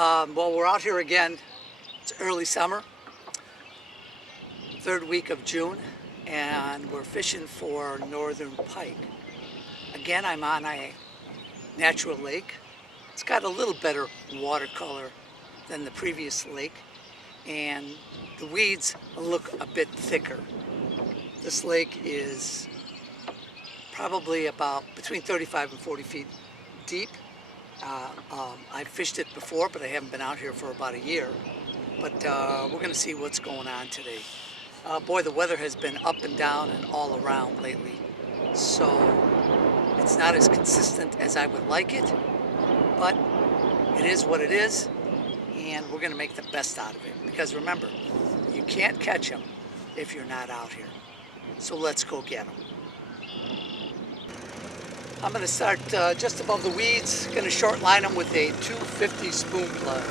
Well, we're out here again. It's early summer, third week of June, and we're fishing for northern pike. Again, I'm on a natural lake. It's got a little better watercolor than the previous lake, and the weeds look a bit thicker. This lake is probably about between 35 and 40 feet deep. I've fished it before, but I haven't been out here for about a year. But we're going to see what's going on today. Boy, the weather has been up and down and all around lately. So it's not as consistent as I would like it, but it is what it is, and we're going to make the best out of it. Because remember, you can't catch them if you're not out here. So let's go get them. I'm going to start just above the weeds, going to short line them with a 250 spoon plug.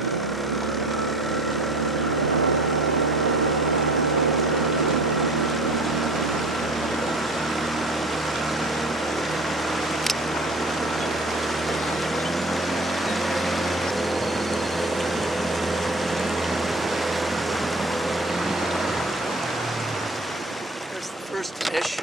There's the first fish.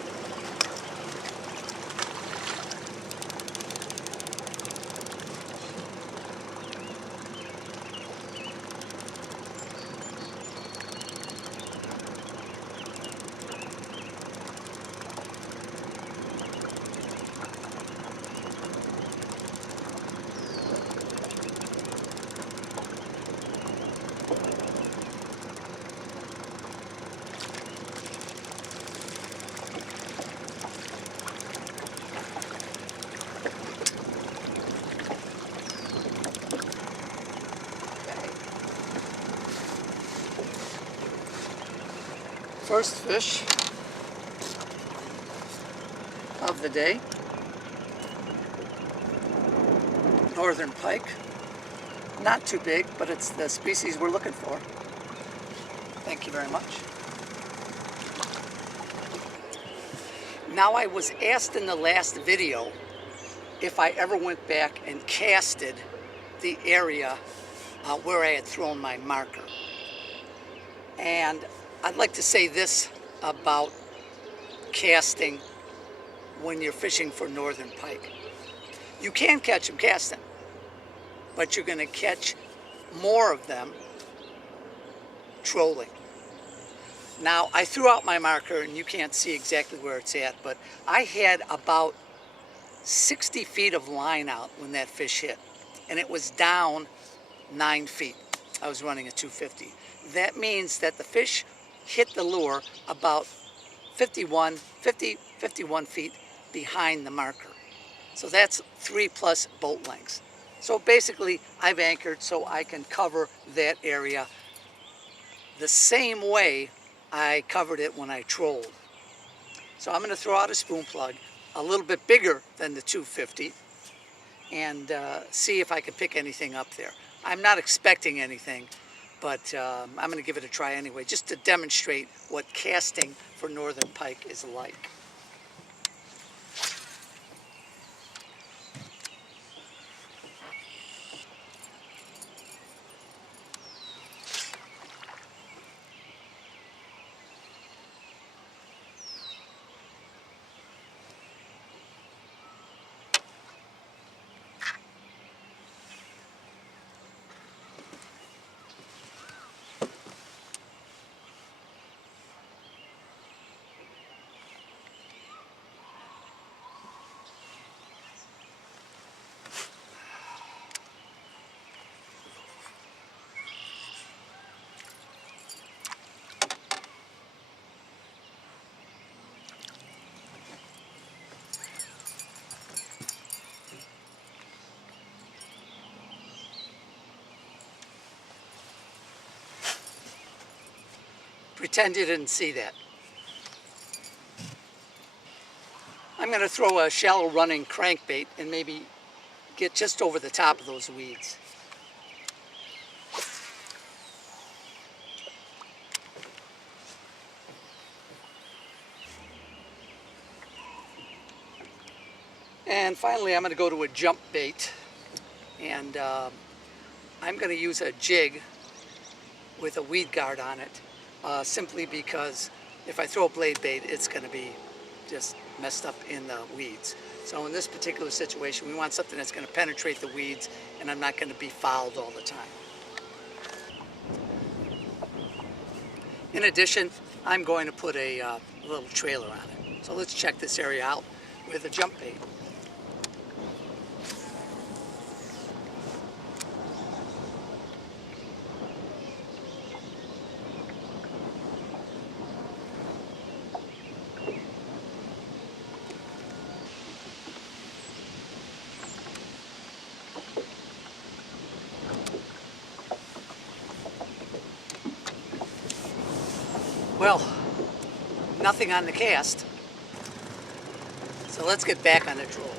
First fish of the day, northern pike. Not too big, but it's the species we're looking for. Thank you very much. Now, I was asked in the last video if I ever went back and casted the area where I had thrown my marker. And I'd like to say this about casting when you're fishing for northern pike. You can catch them casting, but you're going to catch more of them trolling. Now, I threw out my marker, and you can't see exactly where it's at, but I had about 60 feet of line out when that fish hit, and it was down 9 feet. I was running a 250. That means that the fish hit the lure about 51 feet behind the marker. So that's 3+ boat lengths. So basically, I've anchored so I can cover that area the same way I covered it when I trolled. So I'm going to throw out a spoon plug a little bit bigger than the 250 and see if I can pick anything up there. I'm not expecting anything, but I'm going to give it a try anyway, just to demonstrate what casting for northern pike is like. Pretend you didn't see that. I'm going to throw a shallow running crankbait and maybe get just over the top of those weeds. And finally, I'm going to go to a jump bait and I'm going to use a jig with a weed guard on it, simply because if I throw a blade bait, it's going to be just messed up in the weeds. So in this particular situation, we want something that's going to penetrate the weeds, and I'm not going to be fouled all the time. In addition, I'm going to put a little trailer on it. So let's check this area out with a jump bait. Well, nothing on the cast, so let's get back on the troll.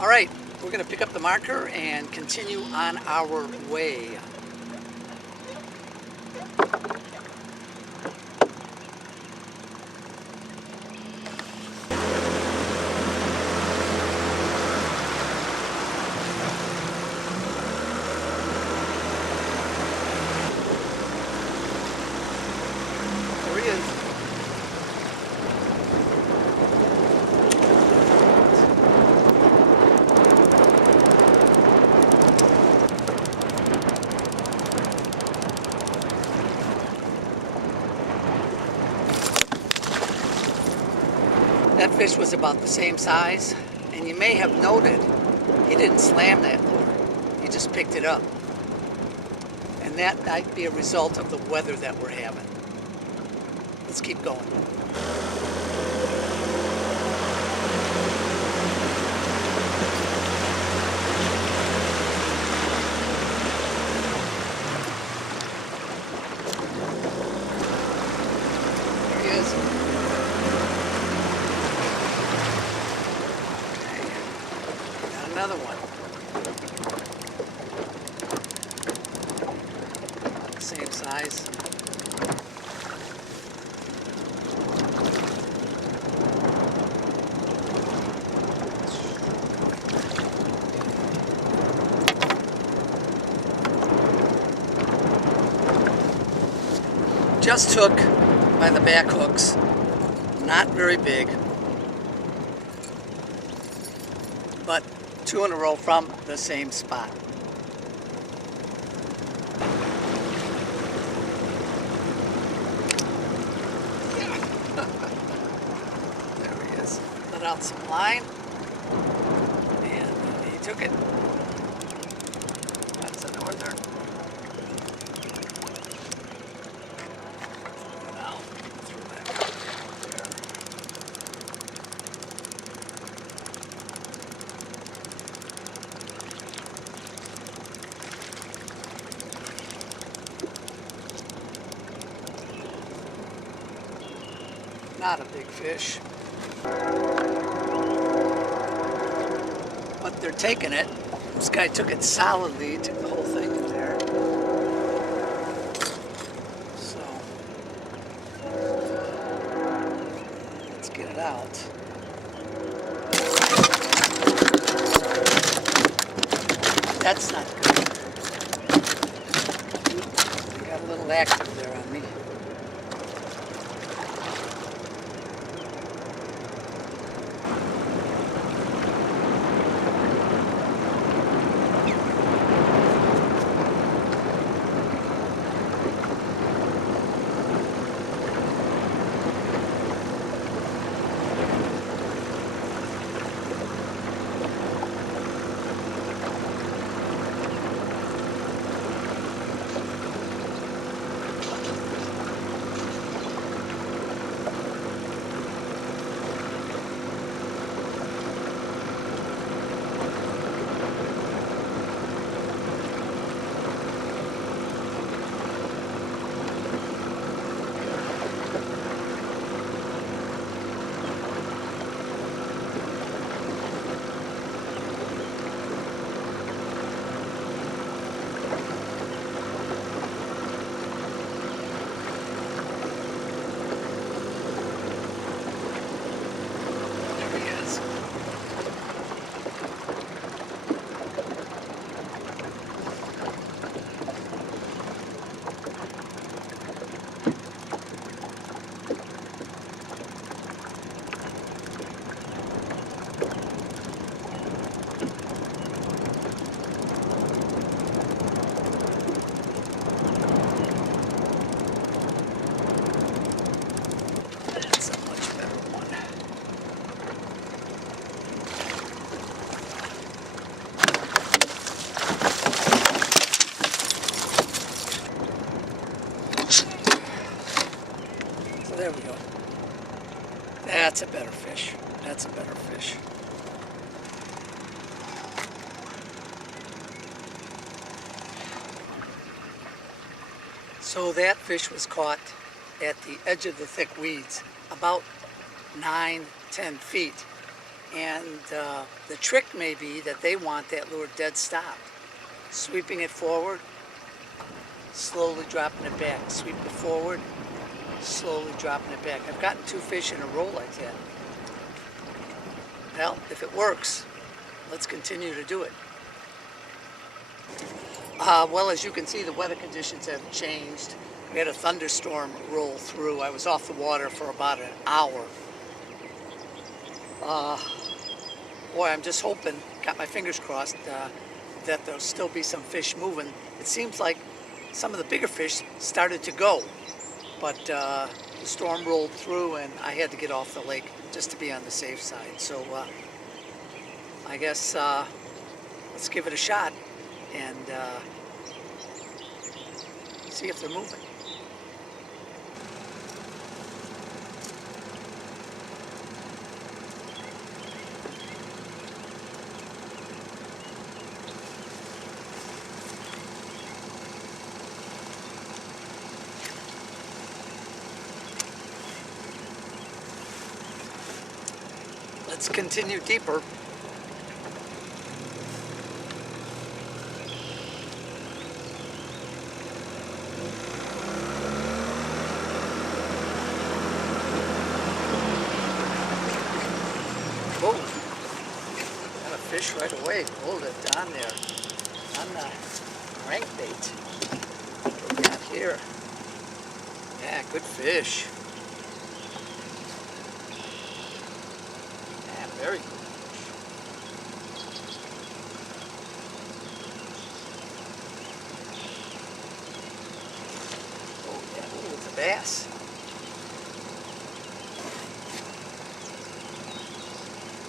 All right, we're going to pick up the marker and continue on our way. There he is. That fish was about the same size, and you may have noted he didn't slam that lure. He just picked it up. And that might be a result of the weather that we're having. Let's keep going. There he is. Another one. About the same size. Just hook by the back hooks. Not very big, but 2 in a row from the same spot. There he is. Let out some line, and he took it. That's a northern. Now, through that there. Not a big fish, but they're taking it. This guy took it solidly, took the whole thing in there. So let's get it out. That's not good. I got a little active there on me. better fish. So that fish was caught at the edge of the thick weeds, about 9-10 feet. And the trick may be that they want that lure dead stopped. Sweeping it forward, slowly dropping it back. Sweep it forward, slowly dropping it back. I've gotten 2 fish in a row like that. Well, if it works, let's continue to do it. Well, as you can see, the weather conditions have changed. We had a thunderstorm roll through. I was off the water for about an hour. Boy, I'm just hoping, got my fingers crossed, that there'll still be some fish moving. It seems like some of the bigger fish started to go, but the storm rolled through and I had to get off the lake just to be on the safe side. So I guess let's give it a shot and see if they're moving. Let's continue deeper. Whoa, got a fish right away. Hold it down there on the crankbait. What we got here? Yeah, good fish. Very good. Oh yeah, oh, it's a bass.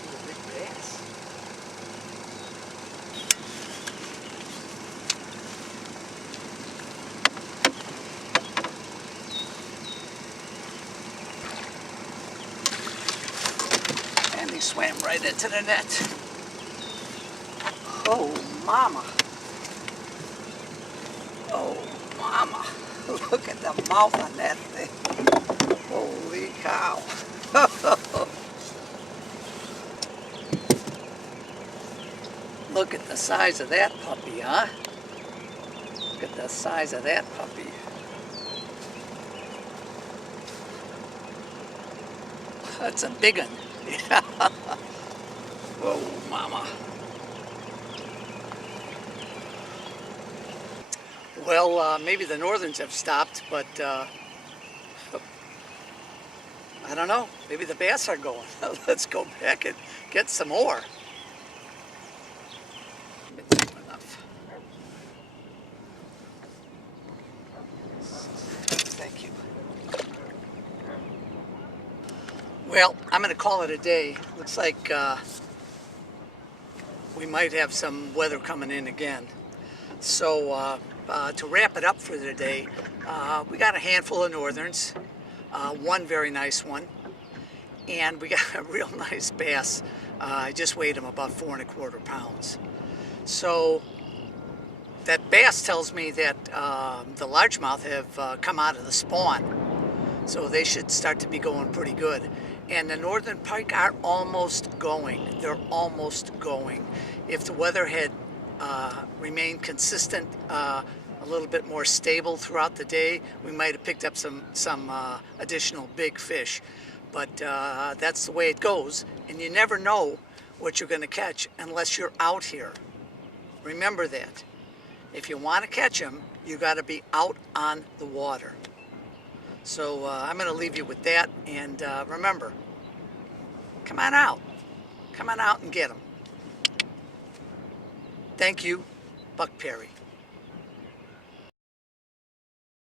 It's a big bass. And he swam right into the net. Oh, mama. Oh, mama. Look at the mouth on that thing. Holy cow. Look at the size of that puppy, huh? Look at the size of that puppy. That's a big one. Yeah. Whoa, mama. Well, maybe the northerns have stopped, but I don't know. Maybe the bass are going. Let's go back and get some more. Enough. Thank you. Well, I'm going to call it a day. Looks like we might have some weather coming in again. So to wrap it up for the day, we got a handful of northerns, one very nice one, and we got a real nice bass. I just weighed him about 4 1/4 pounds. So that bass tells me that the largemouth have come out of the spawn. So they should start to be going pretty good. And the northern pike are almost going. They're almost going. If the weather had remained consistent, a little bit more stable throughout the day, we might have picked up some additional big fish. But that's the way it goes. And you never know what you're going to catch unless you're out here. Remember that. If you want to catch them, you got to be out on the water. So I'm going to leave you with that, and remember, come on out. Come on out and get them. Thank you, Buck Perry.